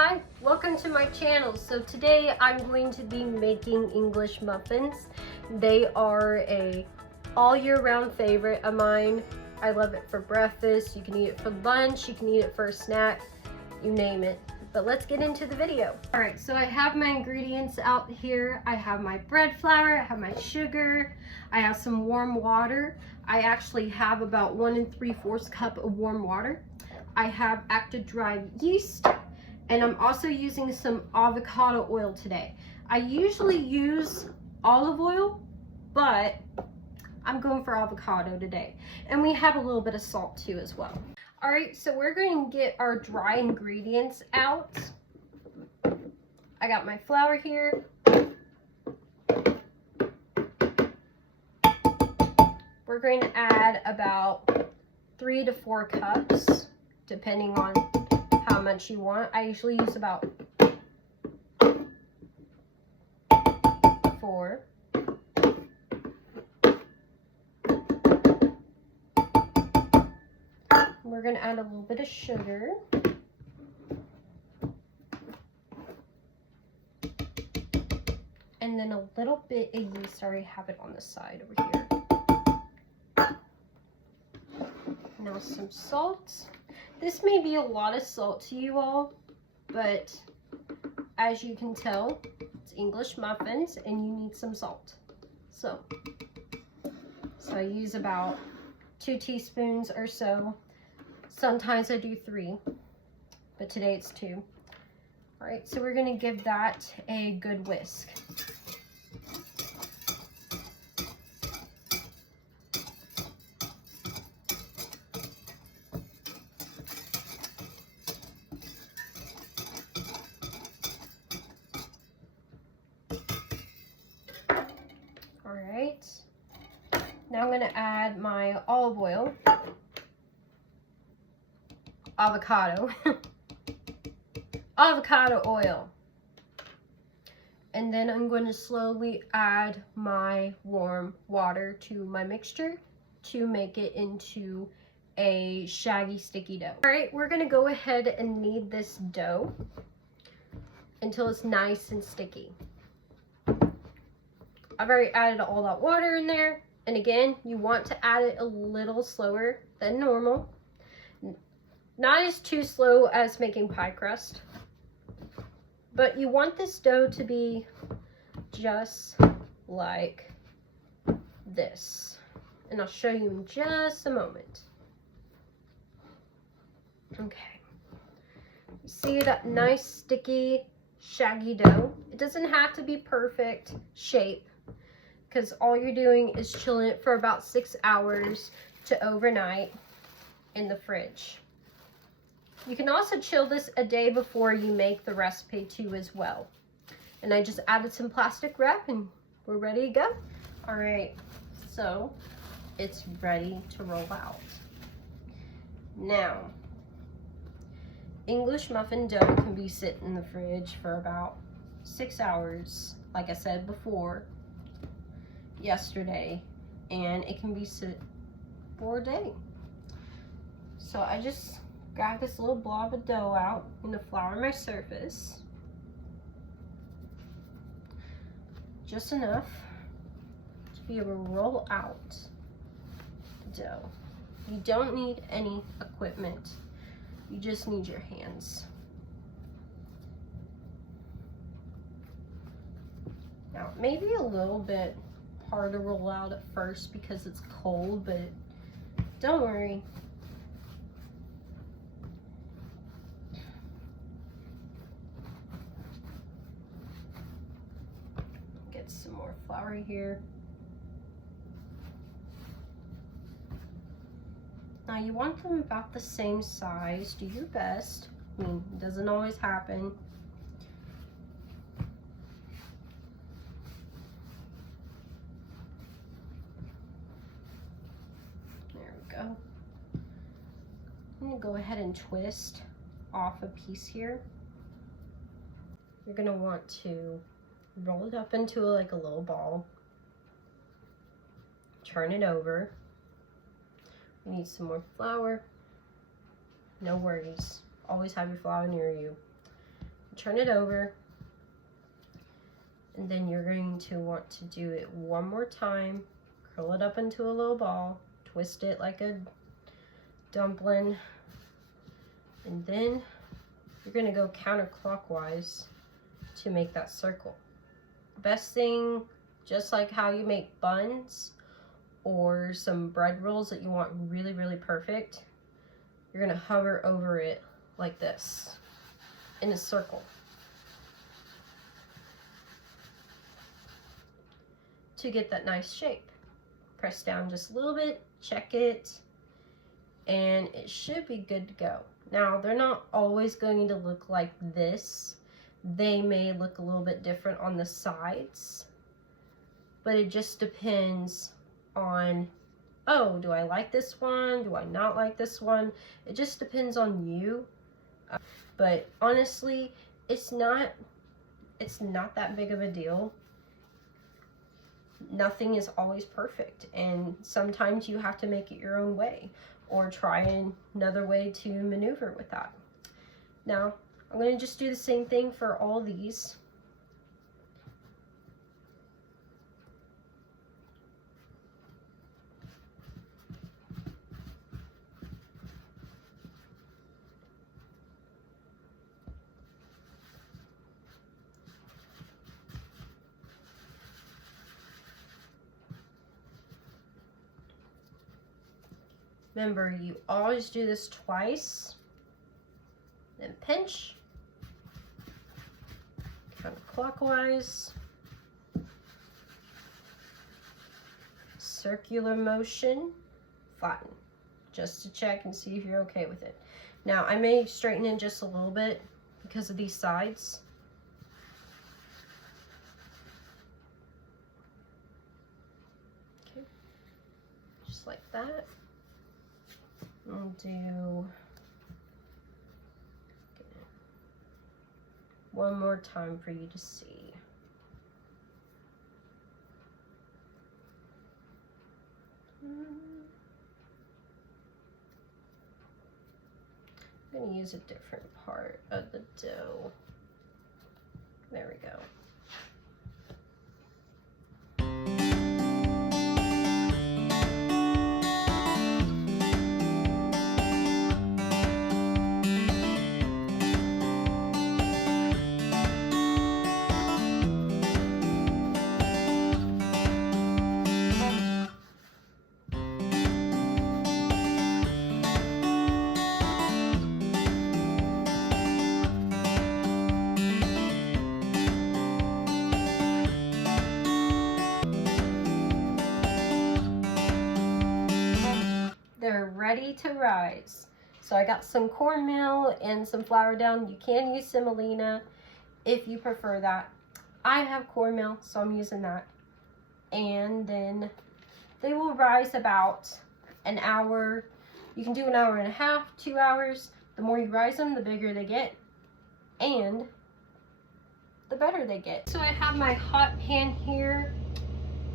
Hi, welcome to my channel. So today I'm going to be making English muffins. They are a all year round favorite of mine. I love it for breakfast, you can eat it for lunch, you can eat it for a snack, you name it. But let's get into the video. All right, so I have my ingredients out here. I have my bread flour, I have my sugar, I have some warm water. I actually have about 1 3/4 cup of warm water. I have active dry yeast, and I'm also using some avocado oil today. I usually use olive oil, but I'm going for avocado today. And we have a little bit of salt too as well. All right, so we're going to get our dry ingredients out. I got my flour here. We're going to add about 3 to 4 cups, depending on how much you want. I usually use about 4. We're going to add a little bit of sugar. And then a little bit of yeast. I already have it on the side over here. Now some salt. This may be a lot of salt to you all, but as you can tell, it's English muffins and you need some salt. So I use about 2 teaspoons or so. Sometimes I do 3, but today it's 2. All right, so we're gonna give that a good whisk. All right, now I'm gonna add my olive oil, avocado oil, and then I'm going to slowly add my warm water to my mixture to make it into a shaggy sticky dough. All right, we're going to go ahead and knead this dough until it's nice and sticky. I've already added all that water in there, and again, you want to add it a little slower than normal. Not as too slow as making pie crust, but you want this dough to be just like this. And I'll show you in just a moment. Okay. You see that nice, sticky, shaggy dough? It doesn't have to be perfect shape, because all you're doing is chilling it for about 6 hours to overnight in the fridge. You can also chill this a day before you make the recipe too as well. And I just added some plastic wrap and we're ready to go. All right, so it's ready to roll out. Now, English muffin dough can be sitting in the fridge for about 6 hours, like I said before, yesterday, and it can be sit for a day. So I just grab this little blob of dough out and to flour my surface. Just enough to be able to roll out the dough. You don't need any equipment. You just need your hands. Now, maybe a little bit hard to roll out at first because it's cold, but don't worry. Some more flour here. Now you want them about the same size. Do your best. I mean, it doesn't always happen. There we go. I'm gonna go ahead and twist off a piece here. You're gonna want to roll it up into like a little ball. Turn it over. We need some more flour. No worries. Always have your flour near you. turn it over, and then you're going to want to do it one more time. Curl it up into a little ball, twist it like a dumpling, and then you're going to go counterclockwise to make that circle. Best thing, just like how you make buns or some bread rolls that you want really, really perfect, you're going to hover over it like this in a circle to get that nice shape. Press down just a little bit, check it, and it should be good to go. Now, they're not always going to look like this. They may look a little bit different on the sides, but it just depends on, oh, do I like this one? Do I not like this one? It just depends on you. But honestly, it's not that big of a deal. Nothing is always perfect, and sometimes you have to make it your own way or try another way to maneuver with that. Now, I'm going to just do the same thing for all these. Remember, you always do this twice, then pinch, counterclockwise, circular motion, flatten, just to check and see if you're okay with it. Now, I may straighten it just a little bit because of these sides. Okay, just like that. I'll do one more time for you to see. I'm going to use a different part of the dough. There we go. They're ready to rise. So I got some cornmeal and some flour down. You can use semolina if you prefer that. I have cornmeal, so I'm using that. And then they will rise about an hour. You can do an hour and a half, 2 hours. The more you rise them, the bigger they get and the better they get. So I have my hot pan here.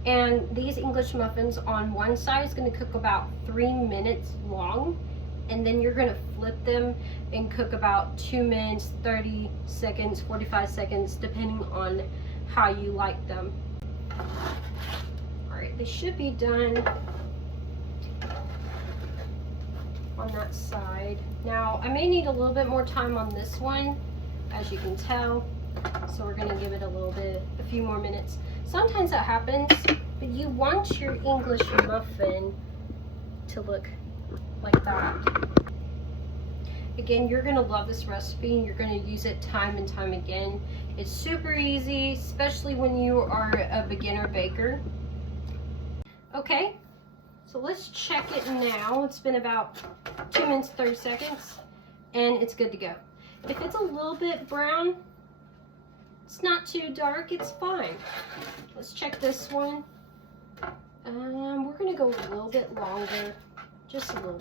And these English muffins on one side is going to cook about 3 minutes long. And then you're going to flip them and cook about 2 minutes, 30 seconds, 45 seconds, depending on how you like them. Alright, they should be done on that side. Now, I may need a little bit more time on this one, as you can tell. So we're going to give it a few more minutes. Sometimes that happens, but you want your English muffin to look like that. Again, you're going to love this recipe and you're going to use it time and time again. It's super easy, especially when you are a beginner baker. Okay, so let's check it now. It's been about 2 minutes, 30 seconds, and it's good to go. If it's a little bit brown, it's not too dark, it's fine. Let's check this one. We're gonna go a little bit longer, just a little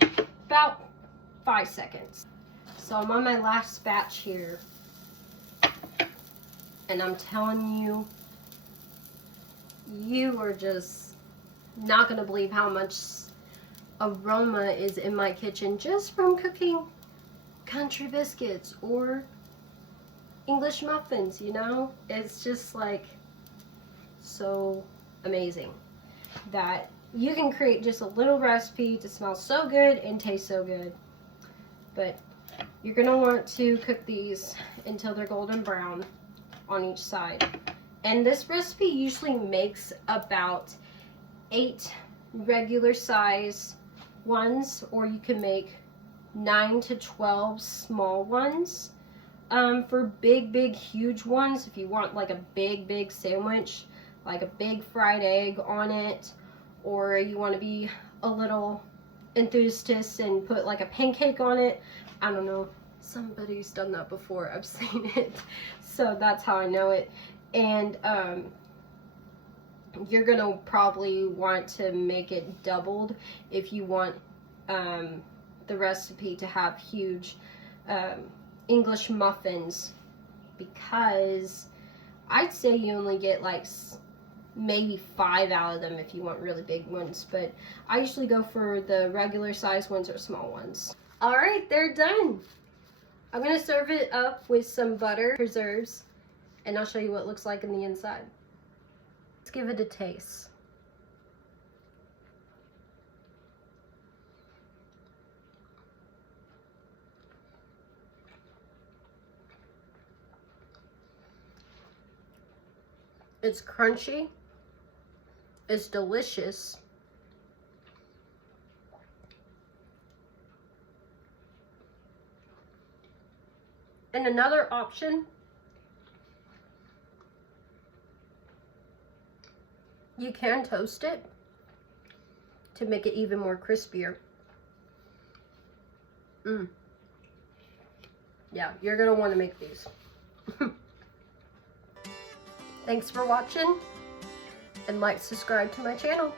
bit. About 5 seconds. So I'm on my last batch here. And I'm telling you, you are just not gonna believe how much aroma is in my kitchen just from cooking country biscuits or English muffins, you know? It's just like so amazing that you can create just a little recipe to smell so good and taste so good. But you're gonna want to cook these until they're golden brown on each side. And this recipe usually makes about 8 regular size ones, or you can make 9 to 12 small ones. For big huge ones, if you want like a big sandwich, like a big fried egg on it, or you want to be a little enthusiast and put like a pancake on it, I don't know, somebody's done that before, I've seen it, so that's how I know it. And you're gonna probably want to make it doubled if you want the recipe to have huge English muffins, because I'd say you only get like maybe 5 out of them if you want really big ones, but I usually go for the regular size ones or small ones. All right, they're done. I'm gonna serve it up with some butter preserves, and I'll show you what it looks like in the inside. Let's give it a taste. It's crunchy, it's delicious, and another option, you can toast it to make it even more crispier. Yeah, you're gonna want to make these. Thanks for watching, and like, subscribe to my channel.